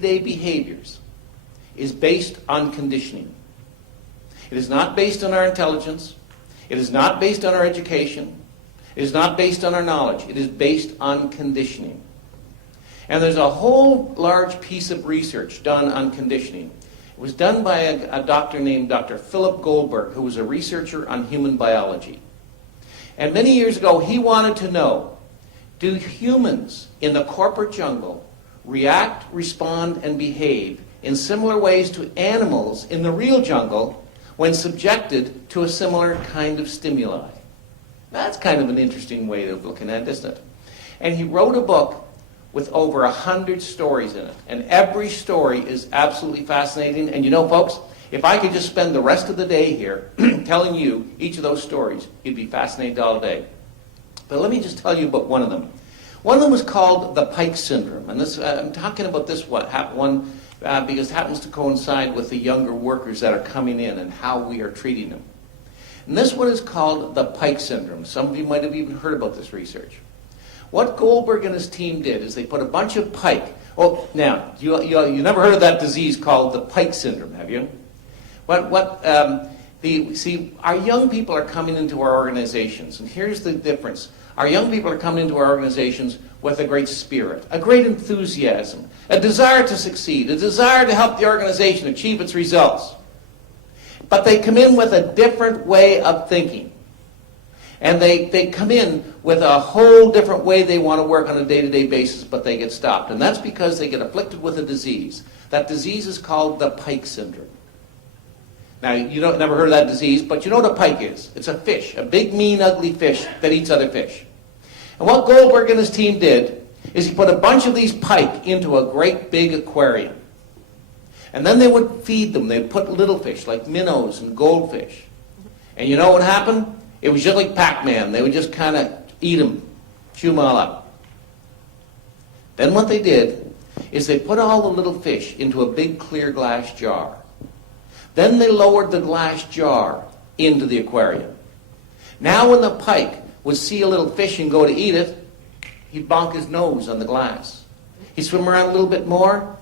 day behaviors is based on conditioning. It is not based on our intelligence. It is not based on our education. It is not based on our knowledge. It is based on conditioning. And there's a whole large piece of research done on conditioning. It was done by a doctor named Dr. Philip Goldberg, who was a researcher on human biology. And many years ago, he wanted to know, do humans in the corporate jungle react, respond, and behave in similar ways to animals in the real jungle when subjected to a similar kind of stimuli? That's kind of an interesting way of looking at it, isn't it? And he wrote a book with over 100 stories in it. And every story is absolutely fascinating. And you know, folks, if I could just spend the rest of the day here telling you each of those stories, you'd be fascinated all day. But let me just tell you about one of them. One of them was called the Pike Syndrome. And this, I'm talking about this one because it happens to coincide with the younger workers that are coming in and how we are treating them. And this one is called the Pike Syndrome. Some of you might have even heard about this research. What Goldberg and his team did is they put a bunch of pike. Oh, now, you never heard of that disease called the Pike Syndrome, have you? See, our young people are coming into our organizations, and here's the difference. Our young people are coming into our organizations with a great spirit, a great enthusiasm, a desire to succeed, a desire to help the organization achieve its results. But they come in with a different way of thinking. And they come in with a whole different way they want to work on a day-to-day basis, but they get stopped. And that's because they get afflicted with a disease. That disease is called the Pike Syndrome. Now, you never heard of that disease, but you know what a pike is. It's a fish, a big, mean, ugly fish that eats other fish. And what Goldberg and his team did is he put a bunch of these pike into a great big aquarium. And then they would feed them. They'd put little fish like minnows and goldfish. And you know what happened? It was just like Pac-Man. They would just kind of eat them, chew them all up. Then what they did is they put all the little fish into a big clear glass jar. Then they lowered the glass jar into the aquarium. Now when the pike would see a little fish and go to eat it, he'd bonk his nose on the glass. He'd swim around a little bit more,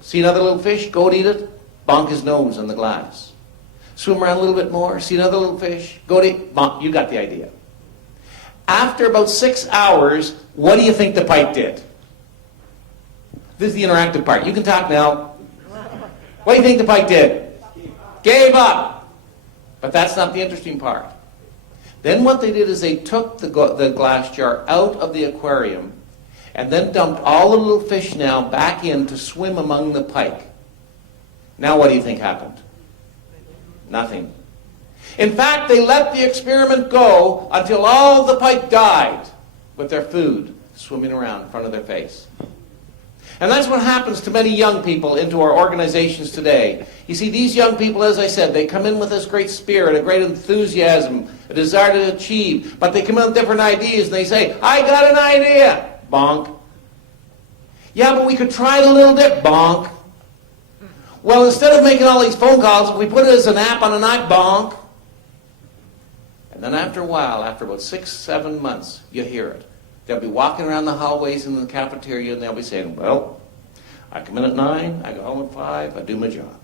see another little fish, go to eat it, bonk his nose on the glass. Swim around a little bit more, see another little fish, go to eat, bonk. You got the idea. After about 6 hours, what do you think the pike did? This is the interactive part. You can talk now. What do you think the pike did? Gave up. But that's not the interesting part. Then what they did is they took the glass jar out of the aquarium and then dumped all the little fish now back in to swim among the pike. Now what do you think happened? Nothing. In fact, they let the experiment go until all the pike died with their food swimming around in front of their face. And that's what happens to many young people into our organizations today. You see, these young people, as I said, they come in with this great spirit, a great enthusiasm, a desire to achieve, but they come in with different ideas and they say, I got an idea. Bonk. Yeah, but we could try it a little bit. Bonk. Well, instead of making all these phone calls, if we put it as an app on a night, bonk. And then after a while, after about 6, 7 months, you hear it. They'll be walking around the hallways in the cafeteria and they'll be saying, well, I come in at 9, I go home at 5, I do my job.